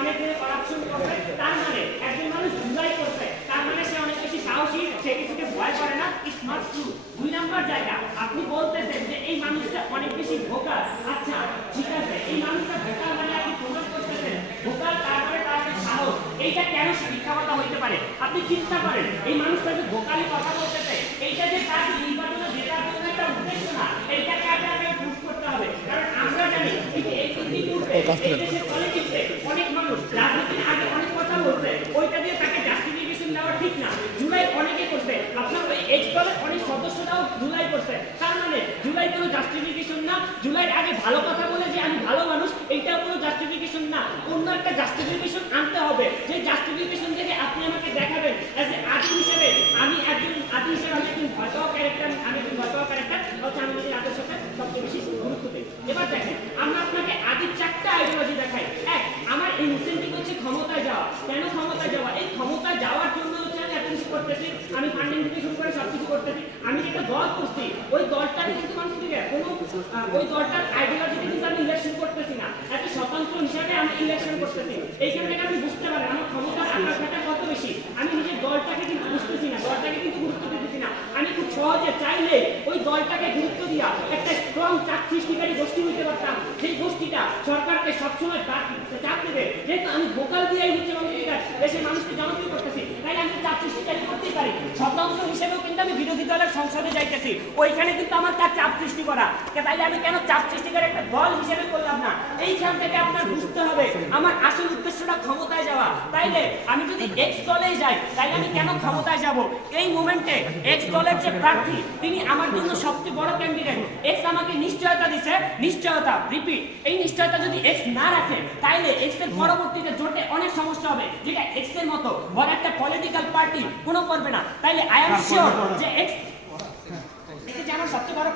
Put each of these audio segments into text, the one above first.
অনেক তার মানে একজন মানুষ তার মানে সে অনেক বেশি সাহসী, সে কিছুকে করে না দুই নাম্বার জায়গা, আপনি বলতেছেন যে এই মানুষটা অনেক বেশি ভোকাল আচ্ছা ঠিক আছে, এই মানুষটা ভোকাল মানে আপনি প্রমাণ করতেছেন ভোকাল তারপরে তার সাহস, এইটা কেন শিক্ষাগত হইতে পারে? আপনি চিন্তা করেন, এই মানুষটা যে ভোকালি কথা বলতেছে, এইটা যে তার নির্বাচনে জেতার জন্য একটা উদ্দেশ্য না এইটাকে আপনাকে প্রুফ করতে হবে কারণ আমরা জানি এই যে এই ইতিপূর্বে এই দেশের পলিটিক্সে অনেক মানুষ, রাজনীতির আগে অনেক কথা বলছে, ওইটা দিয়ে তাকে জাস্টিফিকেশন দেওয়া ঠিক না। জুলাই অনেকে করছে, আপনার এক্স দলের অনেক সদস্যরাও জুলাই করছে। তার মানে জুলাই কোনো জাস্টিফিকেশন না, জুলাইয়ের আগে ভালো কথা বলে যে আমি ভালো মানুষ, এইটাও কোনো জাস্টিফিকেশন না। অন্য একটা জাস্টিফিকেশন আনতে হবে। যে জাস্টিফিকেশন থেকে আপনি আমাকে দেখাবেন অ্যাজ এ আদি হিসেবে, আমি একজন আদি হিসেবে, আমি একজন ভয়পাওয়া ক্যারেক্টার আমি একজন ভয়পাওয়া ক্যারেক্টার হচ্ছে আমি যদি রাতের সাথে সবচেয়ে বেশি গুরুত্ব দিই এবার দেখেন আমরা আপনাকে আদির চারটা আইডিওলজি দেখাই এক আমার ইনসেন্টিভ হচ্ছে ক্ষমতায় ক্ষমতায় যাওয়া এই ক্ষমতায় যাওয়ার জন্য হচ্ছে আমি এত কিছু করতেছি। আমি ফান্ডিং থেকে শুরু করে সব করতেছি। আমি যেটা দল করছি ওই দলটার কিন্তু মানুষ কোনো ওই দলটার আইডিওলজিতে কিন্তু আমি ইলেকশন করতেছি না। একটা স্বতন্ত্র হিসাবে আমি ইলেকশন করতেছি। এইখান থেকে আমি বুঝতে পারি, আমার ক্ষমতার আকাঙ্ক্ষাটা কত বেশি। আমি নিজের দলটাকে কিন্তু বুঝতেছি না, দলটাকে কিন্তু গুরুত্ব দিতেছি না। আমি খুব সহজে চাইলে ওই দলটাকে গুরুত্ব দিয়া একটা স্ট্রং চাপ সৃষ্টিকারী গোষ্ঠী হইতে পারতাম। সেই গোষ্ঠীটা সরকারকে সবসময় চাপ দেবে। যেহেতু আমি ভোকাল দিয়েই হচ্ছে মানুষকে দেশের মানুষকে জনপ্রিয় করতেছি। তাই আমি চাপ সৃষ্টিকারী করতেই পারি। স্বতন্ত্র হিসেবেও কিন্তু আমি বিরোধী দলের সংসদে যাইতেছি। ওইখানে কিন্তু আমার কাজ চাপ সৃষ্টি করা। তাইলে আমি কেন চাপ সৃষ্টি করে একটা দল হিসেবে করলাম না? এইখান থেকে আপনার বুঝতে হবে, আমার আসল উদ্দেশ্যটা ক্ষমতায় যাওয়া। তাইলে আমি যদি এক্স দলেই যাই তাইলে আমি কেন ক্ষমতায় যাব? এই মুমেন্টে এক্স দলের যে প্রার্থী, তিনি আমার জন্য সবচেয়ে বড় ক্যান্ডিডেট এক্স আমাকে নিশ্চয়তা দিছে, নিশ্চয়তা রিপিট এই নিশ্চয়তা যদি এক্স না রাখে, তাইলে এক্সের পরবর্তীতে জোটে অনেক সমস্যা হবে, যেটা এক্সের মতো বড় একটা পলিটিক্যাল পার্টি কোনো করবে না। তাইলে আই এম শিওর যে এক্স আমার সবচেয়ে বড়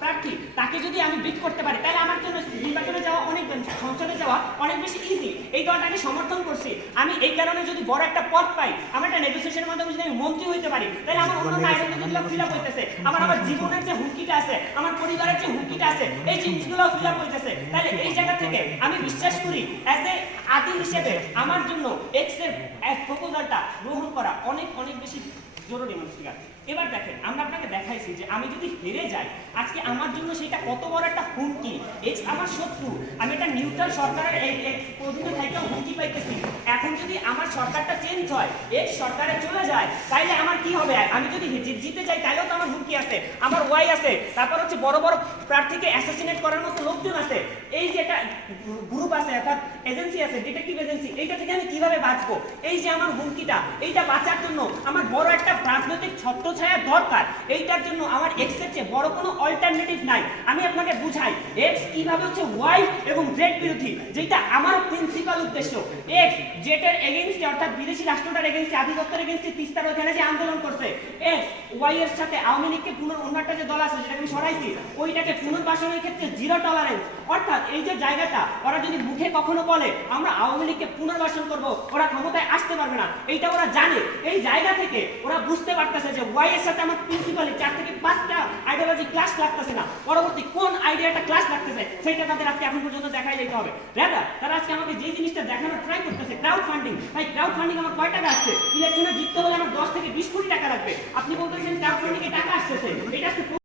প্রার্থী, তাকে যদি আমি বিট করতে পারি তাহলে আমার জন্য নির্বাচনে যাওয়া অনেক সংসদে যাওয়া অনেক বেশি ইজি এই দলটাকে সমর্থন করছি। আমি এই কারণে যদি বড় একটা পদ পাই আমার একটা নেগোসিয়েশনের মাধ্যমে যদি আমি মন্ত্রী হইতে পারি তাহলে আমার অন্য আইডেন্টিটিগুলো ফিল আপ হইতেছে আমার আমার জীবনের যে হুমকিটা আছে আমার পরিবারের যে হুমকিটা আছে এই জিনিসগুলো ফিল আপ হইতেছে। তাহলে এই জায়গা থেকে আমি বিশ্বাস করি অ্যাজ এ আদি হিসেবে আমার জন্য এক্সের প্রপোজালটা গ্রহণ করা অনেক অনেক বেশি জরুরি মানুষটিকা এবার দেখেন, আমরা আপনাকে দেখাইছি যে আমি যদি হেরে যাই, আজকে আমার জন্য সেটা কত বড় একটা হুমকি। এক্স আমার শত্রু, আমি একটা নিউট্রাল সরকারের এই এই অধীনে থেকেও হুমকি পাইতেছি। এখন সরকারটা চেঞ্জ হয় এক্স সরকারে চলে যায়, তাইলে আমার কি হবে? আমি যদি জিতে যাই তাহলেও তো আমার হুমকি আছে, আমার ওয়াই আছে। তারপর হচ্ছে বড় বড় প্রার্থীকে অ্যাসাসিনেট করার মতো লোকজন আছে। এই যে একটা গ্রুপ আছে, অর্থাৎ এজেন্সি আছে ডিটেকটিভ এজেন্সি এইটা থেকে আমি কীভাবে বাঁচবো? এই যে আমার হুমকিটা, এইটা বাঁচার জন্য আমার বড় একটা রাজনৈতিক ছত্রছায়া দরকার। এইটার জন্য আমার এক্সের চেয়ে বড় কোনো অল্টারনেটিভ নাই। আমি আপনাকে বুঝাই এক্স কীভাবে হচ্ছে ওয়াই এবং জেড বিরোধী যেটা আমার প্রিন্সিপাল উদ্দেশ্য। এক্স জেটের এগেনস্টে অর্থাৎ বিদেশি রাষ্ট্রটার এগেনস্টে আধিপত্যের এগেনস্টে তিস্তার ওখানে যে আন্দোলন করছে এক্স ওয়াই এর সাথে আওয়ামী লীগকে পুনর অন্য একটা যে দল আছে যেটাকে আমি সরাইছি, ওইটাকে পুনর্বাসনের ক্ষেত্রে জিরো টলারেন্স অর্থাৎ এই যে জায়গাটা, ওরা যদি মুখে কখনো বলে, আমরা আওয়ামী লীগকে পুনর্বাসন করব ওরা ক্ষমতায় আসতে পারবে না। এইটা ওরা জানে। এই জায়গা থেকে ওরা বুঝতে পারতেছে যে ওয়াই এর সাথে আমার প্রিন্সিপালি চার থেকে পাঁচটা আইডিওলজি ক্লাস লাগতেছে না। পরবর্তী কোন আইডিয়াটা ক্লাস লাগতেছে সেটা তাদের আজকে এখন পর্যন্ত দেখাই যেতে হবে। রাদা তারা আজকে আমাকে যে জিনিসটা দেখানোর ট্রাই করতেছে ক্রাউড ফান্ডিং আমার কয় টাকা আসছে? ইলেকশনে জিততে হলে আমার দশ থেকে বিশ কোটি টাকা লাগবে। আপনি বলতেছেন ক্রাউড ফান্ডিং এ টাকা আসতেছে এটা